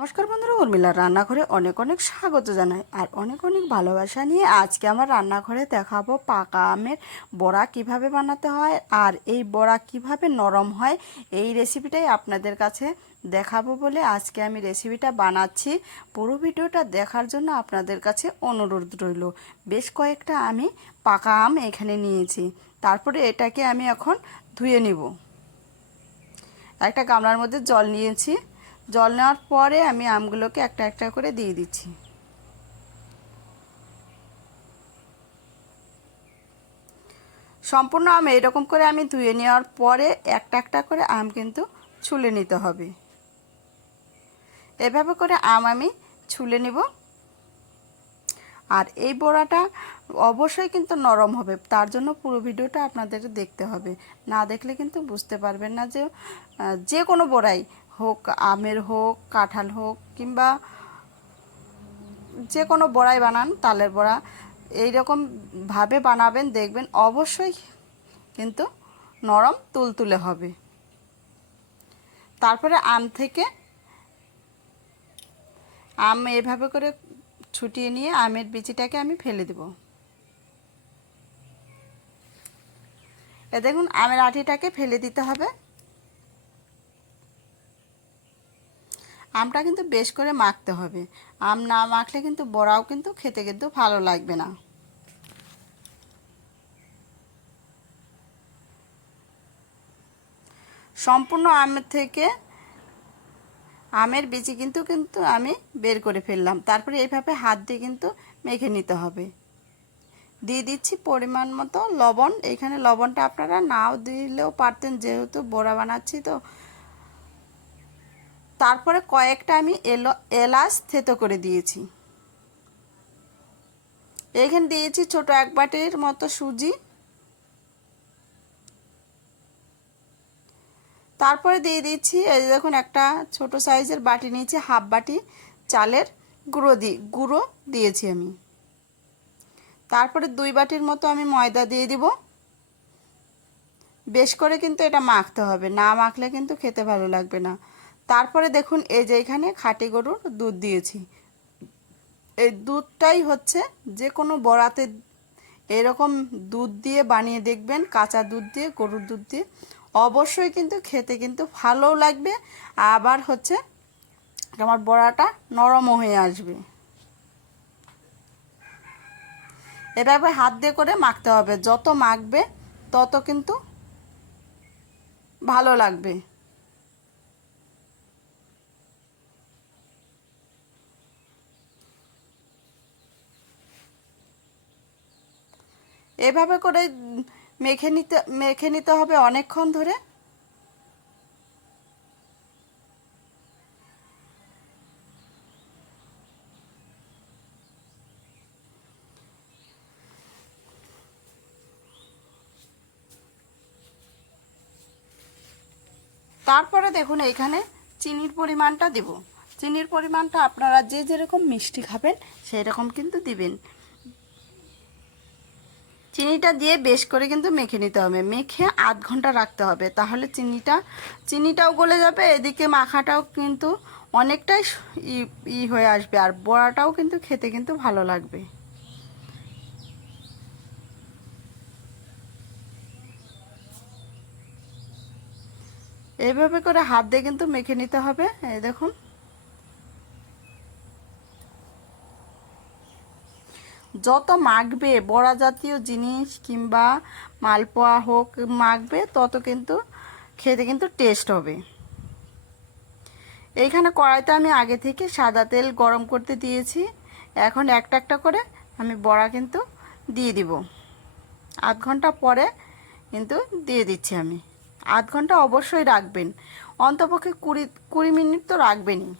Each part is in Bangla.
নমস্কার বন্ধুরা, উর্মিলার রান্নাঘরে অনেক অনেক স্বাগত জানাই আর অনেক অনেক ভালোবাসা নিয়ে আজকে আমার রান্নাঘরে দেখাবো পাকা আমের বড়া কীভাবে বানাতে হয় আর এই বড়া কীভাবে নরম হয় এই রেসিপিটাই আপনাদের কাছে দেখাবো বলে আজকে আমি রেসিপিটা বানাচ্ছি। পুরো ভিডিওটা দেখার জন্য আপনাদের কাছে অনুরোধ রইল। বেশ কয়েকটা আমি পাকা আম এখানে নিয়েছি। তারপরে এটাকে আমি এখন ধুয়ে নিব। একটা গামলার মধ্যে জল নিয়েছি। জল নেওয়ার পরে আমি আমগুলোকে একটা একটা করে দিয়ে দিচ্ছি। সম্পূর্ণ আম এরকম করে আমি ধুয়ে নেওয়ার পরে একটা একটা করে আম কিন্তু ছুলে নিতে হবে। এভাবে করে আম আমি ছুলে নিব। আর এই বড়াটা অবশ্যই কিন্তু নরম হবে, তার জন্য পুরো ভিডিওটা আপনাদের দেখতে হবে। না দেখলে কিন্তু বুঝতে পারবেন না যে যে কোনো বড়াই হোক, আমের হোক, কাঁঠাল হোক কিংবা যে কোনো বড়াই বানান, তালের বড়া এই এইরকমভাবে বানাবেন, দেখবেন অবশ্যই কিন্তু নরম তুলতুলে হবে। তারপরে আম থেকে আম এভাবে করে ছুটিয়ে নিয়ে আমের বিচিটাকে আমি ফেলে দেব। এ দেখুন, আমের আঠিটাকে ফেলে দিতে হবে। আমটা কিন্তু বেশ করে মাখতে হবে। আম না মাখলে কিন্তু বড়াও কিন্তু খেতে কিন্তু ভালো লাগবে না। সম্পূর্ণ আমের থেকে আমের বিচি কিন্তু কিন্তু আমি বের করে ফেললাম। তারপরে এইভাবে হাত দিয়ে কিন্তু মেখে নিতে হবে। দিয়ে দিচ্ছি পরিমাণ মতো লবণ। এখানে লবণটা আপনারা নাও দিলেও পারতেন, যেহেতু বড়া বানাচ্ছি তো তারপরে কয়েকটা আমি এলো, এলাচ থেতো করে দিয়েছি। এখানে দিয়েছি ছোট এক বাটির মতো সুজি। তারপরে দিয়ে দিচ্ছি, এই দেখুন একটা ছোট সাইজের বাটি নিয়েছি, হাফ বাটি চালের গুঁড়ো দি, গুঁড়ো দিয়েছি আমি। তারপরে দুই বাটির মতো আমি ময়দা দিয়ে দিব। বেশ করে কিন্তু এটা মাখতে হবে, না মাখলে কিন্তু খেতে ভালো লাগবে না। তারপরে দেখুন, এই যে এখানে খাঁটি গরুর দুধ দিয়েছি। এই দুধটাই হচ্ছে যে কোনো বড়াতে এরকম দুধ দিয়ে বানিয়ে দেখবেন, কাঁচা দুধ দিয়ে, গরুর দুধ দিয়ে। অবশ্যই কিন্তু খেতে কিন্তু ভালোও লাগবে, আবার হচ্ছে আমার বড়াটা নরমও হয়ে আসবে। এভাবে হাত দিয়ে করে মাখতে হবে, যত মাখবে তত কিন্তু ভালো লাগবে। এভাবে করে মেখে নিতে মেখে নিতে হবে অনেকক্ষণ ধরে। তারপরে দেখুন এইখানে চিনির পরিমাণটা দেব। চিনির পরিমাণটা আপনারা যে যেরকম মিষ্টি খাবেন সেই রকম কিন্তু দিবেন। চিনিটা দিয়ে বেশ করে কিন্তু মেখে নিতে হবে। মেখে আধ ঘণ্টা রাখতে হবে। তাহলে চিনিটা, চিনিটাও গলে যাবে, এদিকে মাখাটাও কিন্তু অনেকটাই ই হয়ে আসবে। আর বড়াটাও কিন্তু খেতে কিন্তু ভালো লাগবে। এইভাবে করে হাত দিয়ে কিন্তু মেখে নিতে হবে। এই দেখুন। যত মাখবে বড়া জাতীয় জিনিস কিংবা মালপোয়া হোক মাখবে, তত কিন্তু খেতে কিন্তু টেস্ট হবে। এইখানে কড়াইতে আমি আগে থেকে সাদা তেল গরম করতে দিয়েছি। এখন একটা একটা করে আমি বড়া কিন্তু দিয়ে দিব। আধ ঘণ্টা পরে কিন্তু দিয়ে দিচ্ছি আমি। আধ ঘণ্টা অবশ্যই রাখবেন। অন্তপক্ষে কুড়ি কুড়ি মিনিট তো রাখবেনই।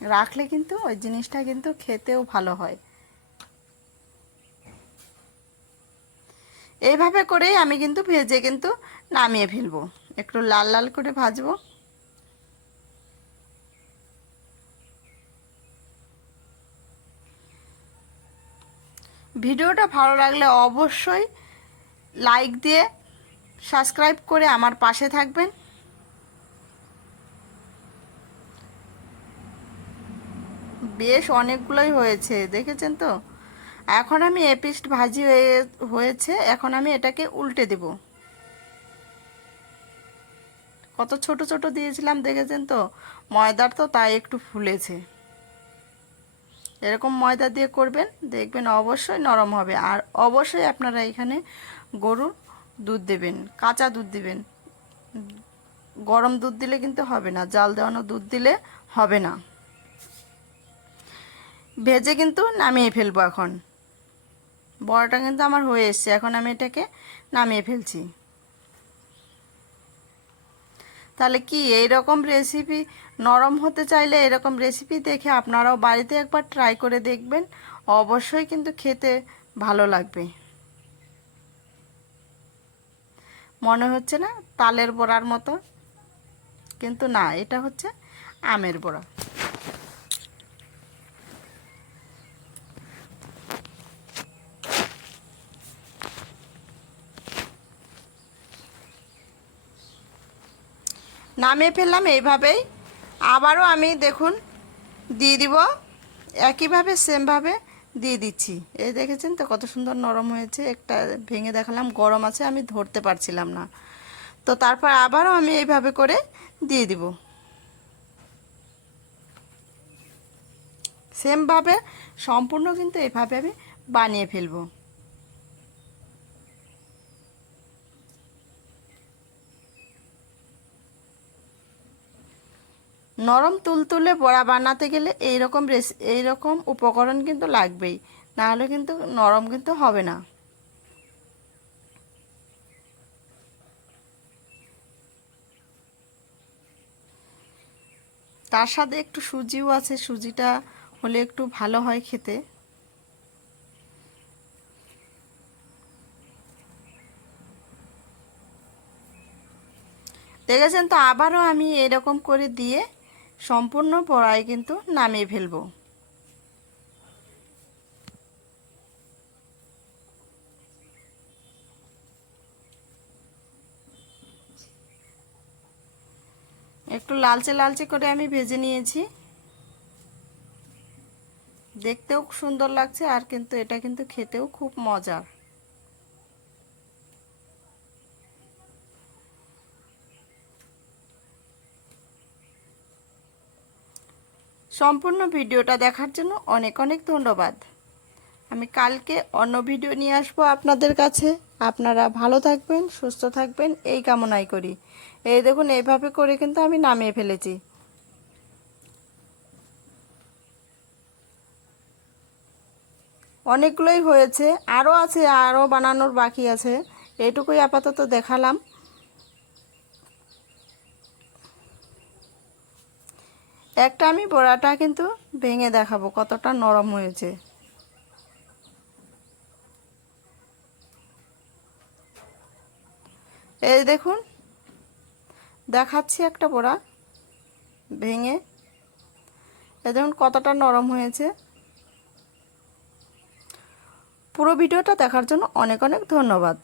রাখলে কিন্তু ওই জিনিসটা কিন্তু খেতেও ভালো হয়। এইভাবে করেই আমি কিন্তু ভেজে কিন্তু নামিয়ে ফেলব। একটু লাল লাল করে ভাজবো। ভিডিওটা ভালো লাগলে অবশ্যই লাইক দিয়ে সাবস্ক্রাইব করে আমার পাশে থাকবেন। বেশ অনেকগুলোই হয়েছে, দেখেছেন তো? এখন আমি এপিস্ট ভাজি হয়ে হয়েছে, এখন আমি এটাকে উল্টে দেব। কত ছোট ছোট দিয়েছিলাম, দেখেছেন তো? ময়দার তো তাই একটু ফুলেছে। এরকম ময়দা দিয়ে করবেন, দেখবেন অবশ্যই নরম হবে। আর অবশ্যই আপনারা এখানে গরুর দুধ দেবেন, কাঁচা দুধ দেবেন। গরম দুধ দিলে কিন্তু হবে না, জাল দেওয়ানো দুধ দিলে হবে না। ভেজে কিন্তু নামিয়ে ফেলব এখন। বড়াটা কিন্তু আমার হয়ে এসছে। এখন আমি এটাকে নামিয়ে ফেলছি। তাহলে কি এই রকম রেসিপি নরম হতে চাইলে এরকম রেসিপি দেখে আপনারাও বাড়িতে একবার ট্রাই করে দেখবেন। অবশ্যই কিন্তু খেতে ভালো লাগবে। মনে হচ্ছে না? তালের বড়ার মতো। কিন্তু না, এটা হচ্ছে আমের বড়া। নামিয়ে ফেললাম এইভাবেই। আবারও আমি দেখুন দিয়ে দিব। একইভাবে, সেমভাবে দিয়ে দিচ্ছি। এই দেখেছেন তো কত সুন্দর নরম হয়েছে। একটা ভেঙে দেখালাম, গরম আছে, আমি ধরতে পারছিলাম না। তো তারপর আবারও আমি এইভাবে করে দিয়ে দিব। সেমভাবে, সম্পূর্ণ কিন্তু এভাবে আমি বানিয়ে ফেলব। নরম তুলতুলে বড়া বানাতে গেলে এইরকম রেস, এইরকম উপকরণ কিন্তু লাগবেই। নাহলে কিন্তু নরম কিন্তু হবে না। তার সাথে একটু সুজিও আছে, সুজিটা হলে একটু ভালো হয় খেতে। দেখেছেন তো, আবারও আমি এরকম করে দিয়ে সম্পূর্ণ পড়াই কিন্তু নামিয়ে ফেলব। একটু লালচে লালচে করে আমি ভেজে নিয়েছি। দেখতেও সুন্দর লাগছে আর কিন্তু এটা কিন্তু খেতেও খুব মজার। সম্পূর্ণ ভিডিওটা দেখার জন্য অনেক অনেক ধন্যবাদ। আমি কালকে অন্য ভিডিও নিয়ে আসব আপনাদের কাছে। আপনারা ভালো থাকবেন, সুস্থ থাকবেন, এই কামনাই করি। এই দেখুন এইভাবে করে কিন্তু আমি নামিয়ে ফেলেছি। অনেকগুলোই হয়েছে, আরও আছে, আরও বানানোর বাকি আছে। এইটুকুই আপাতত দেখালাম। একটা আমি বড়াটা কিন্তু ভেঙে দেখাবো, কতটা নরম হয়েছে। এই দেখুন, দেখাচ্ছি একটা বড়া ভেঙে। এই দেখুন কতটা নরম হয়েছে। পুরো ভিডিওটা দেখার জন্য অনেক অনেক ধন্যবাদ।